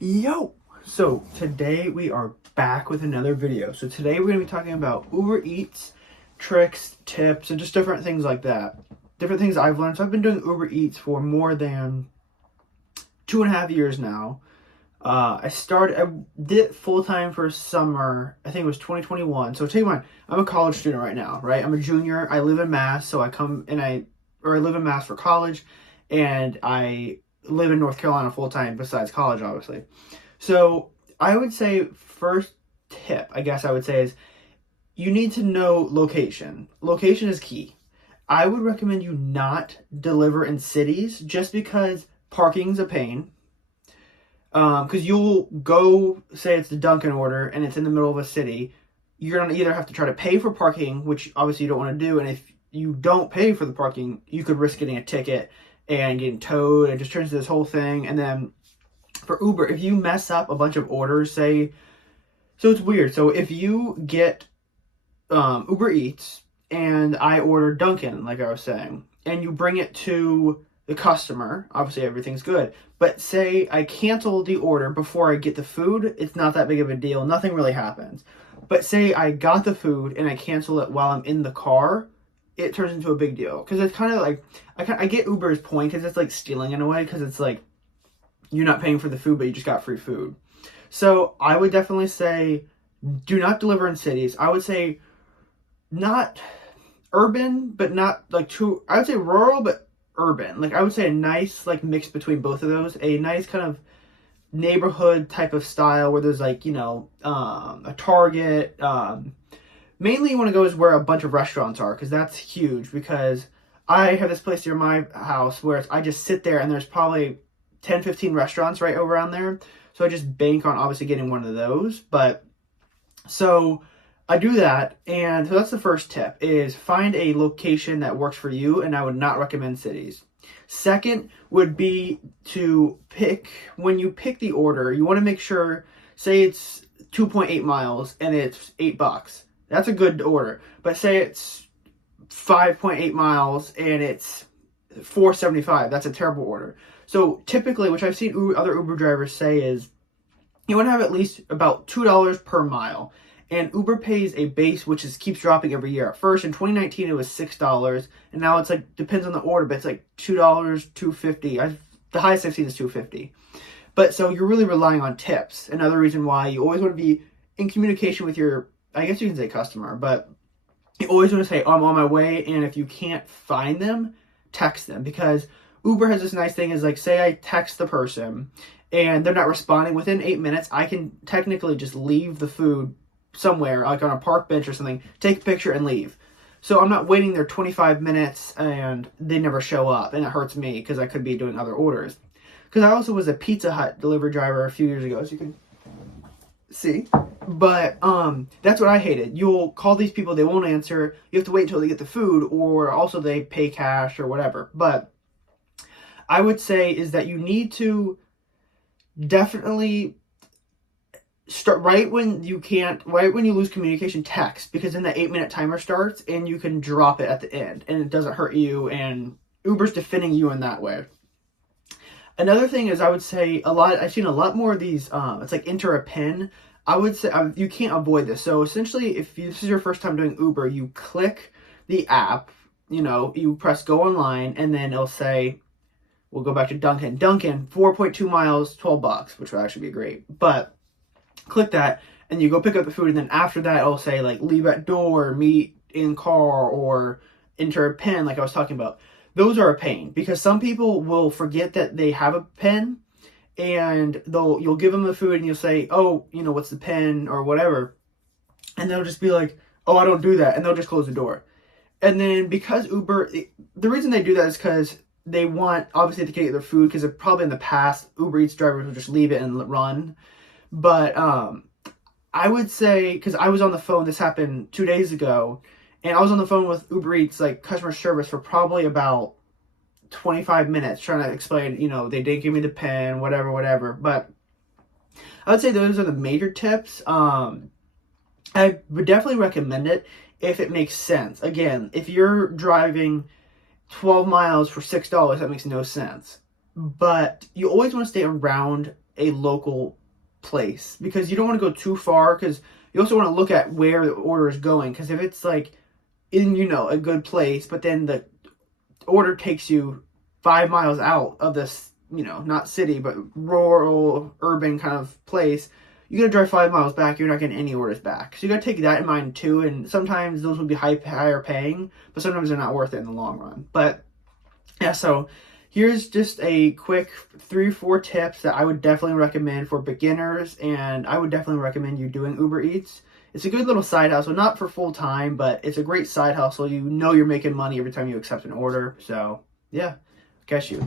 Yo! So today we are back with another video. So today we're going to be talking about Uber Eats, tricks, tips, and just different things like that. Different things I've learned. So I've been doing Uber Eats for more than 2.5 years now. I did it full time for summer. I think it was 2021. So take in mind, I'm a college student right now, right? I'm a junior. I live in Mass, so I live in Mass for college, and I live in North Carolina full time besides college, obviously. So I would say first tip, I guess I would say is you need to know location. Location is key. I would recommend you not deliver in cities just because parking's a pain. Because you'll go, say it's the Dunkin' order and it's in the middle of a city, you're gonna either have to try to pay for parking, which obviously you don't want to do, and if you don't pay for the parking, you could risk getting a ticket and getting towed. It just turns into this whole thing. And then for Uber, if you mess up a bunch of orders, say, so it's weird. So if you get Uber Eats and I order Dunkin', like I was saying, and you bring it to the customer, obviously everything's good. But say I cancel the order before I get the food, it's not that big of a deal. Nothing really happens. But say I got the food and I cancel it while I'm in the car, it turns into a big deal. Because it's kind of like, I get Uber's point because it's like stealing in a way, because it's like you're not paying for the food, but you just got free food. So I would definitely say do not deliver in cities. I would say not urban, but not like too, I would say rural, but urban. Like I would say a nice like mix between both of those. A nice kind of neighborhood type of style where there's like, a Target. Mainly you want to go is where a bunch of restaurants are, because that's huge. Because I have this place near my house where I just sit there and there's probably 10, 15 restaurants right around there. So I just bank on obviously getting one of those. But so I do that. And so that's the first tip, is find a location that works for you. And I would not recommend cities. Second would be to when you pick the order, you want to make sure, say it's 2.8 miles and it's $8. That's a good order. But say it's 5.8 miles and it's $4.75. That's a terrible order. So typically, which I've seen other Uber drivers say, is you want to have at least about $2 per mile. And Uber pays a base which keeps dropping every year. At first, in 2019, it was $6, and now it's like, depends on the order, but it's like $2, $2.50. The highest I've seen is $2.50. But so you're really relying on tips. Another reason why you always want to be in communication with your, I guess you can say customer, but you always want to say, I'm on my way, and if you can't find them, text them. Because Uber has this nice thing, is like, say I text the person and they're not responding within 8 minutes, I can technically just leave the food somewhere, like on a park bench or something, take a picture and leave. So I'm not waiting there 25 minutes and they never show up, and it hurts me because I could be doing other orders. Because I also was a Pizza Hut delivery driver a few years ago, as you can see. But that's what I hated. You'll call these people, they won't answer. You have to wait until they get the food, or also they pay cash or whatever. But I would say is that you need to definitely start right when you lose communication, text, because then the 8-minute timer starts and you can drop it at the end and it doesn't hurt you, and Uber's defending you in that way. Another thing is, I would say I've seen a lot more of these, it's like enter a pin. I would say you can't avoid this. So essentially, if this is your first time doing Uber, you click the app, you press go online, and then it'll say, we'll go back to Dunkin', 4.2 miles, $12, which would actually be great. But click that and you go pick up the food, and then after that it'll say like leave at door, meet in car, or enter a pin, like I was talking about. Those are a pain because some people will forget that they have a pin, and you'll give them the food and you'll say, oh, what's the pin or whatever, and they'll just be like, oh, I don't do that, and they'll just close the door. And then because Uber, the reason they do that is because they want, obviously, to get their food, because probably in the past Uber Eats drivers would just leave it and run. But I would say, because I was on the phone, this happened 2 days ago, and I was on the phone with Uber Eats, like customer service, for probably about 25 minutes trying to explain, they didn't give me the pen, whatever. But I would say those are the major tips. I would definitely recommend it if it makes sense. Again, if you're driving 12 miles for $6, that makes no sense. But you always want to stay around a local place, because you don't want to go too far, because you also want to look at where the order is going, because if it's like in, you know, a good place, but then the order takes you 5 miles out of this, you know, not city, but rural, urban kind of place, you gotta drive 5 miles back, you're not getting any orders back. So you gotta take that in mind too, and sometimes those will be higher paying, but sometimes they're not worth it in the long run. But yeah, so here's just a quick 3 or 4 tips that I would definitely recommend for beginners, and I would definitely recommend you doing Uber Eats. It's a good little side hustle, not for full time, but it's a great side hustle. You know you're making money every time you accept an order. So yeah, catch you.